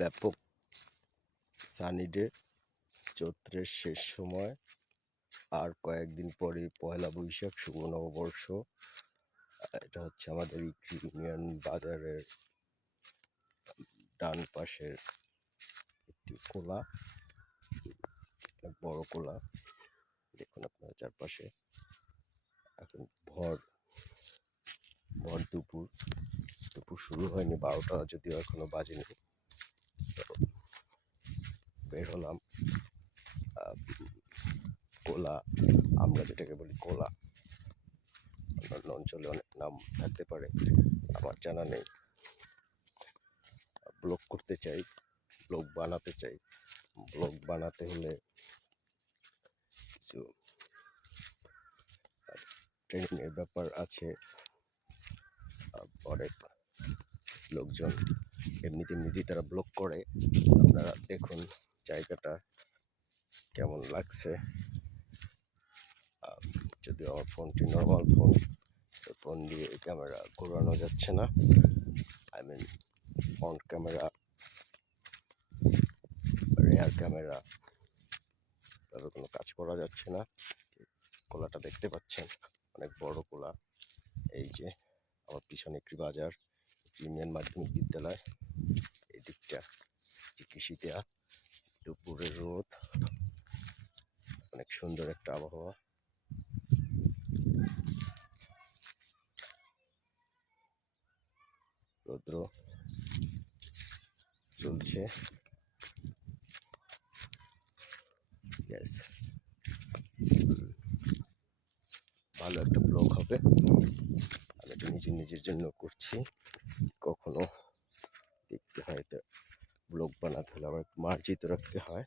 ব্যাপক sunny day, চৈত্রের শেষ সময়, আর কয়েকদিন পরে পয়লা বৈশাখ, শুভ নববর্ষ। এটা হচ্ছে আমাদের ইউনিয়ন বাজারের ডান পাশের একটি কোলা, অনেক বড় কোলা। দেখুন আপনারা চারপাশে। এখন ভর দুপুর শুরু হয়নি, 12টা যদিও এখনো বাজেনি। তো বের হলাম কোলা, আমরা যেটাকে বলি কোলা, অন্যান্য অঞ্চলে অনেক নাম থাকতে পারে, আমার জানা নেই। ব্লগ করতে চাই, ব্লগ বানাতে চাই। ব্লগ বানাতে হলে কিছু ট্রেনিংয়ের ব্যাপার আছে। অনেক লোকজন এমনিতেই তারা ব্লগ করে। আপনারা দেখুন জায়গাটা কেমন লাগছে। যদিও আমার ফোনটি নর্মাল ফোন, ফোন দিয়ে ক্যামেরা ঘোরানো যাচ্ছে না। I mean front camera, rear camera, তবে কোনো কাজ করা যাচ্ছে না। কোলাটা দেখতে পাচ্ছেন, অনেক বড় কোলা। এই যে আমার পিছনে একটি বাজার, ইউনিয়ন মাধ্যমিক বিদ্যালয়। এই দিকটা কৃষি দেয়া, দুপুরের রোদ, অনেক সুন্দর একটা আবহাওয়া। রৌদ্র চলছে। ভালো একটা ব্লগ হবে। আমি এটা নিজের জন্য করছি। কখনো দেখতে হয়, তো ব্লগ বানাতে হলে আবার মার্জিত রাখতে হয়।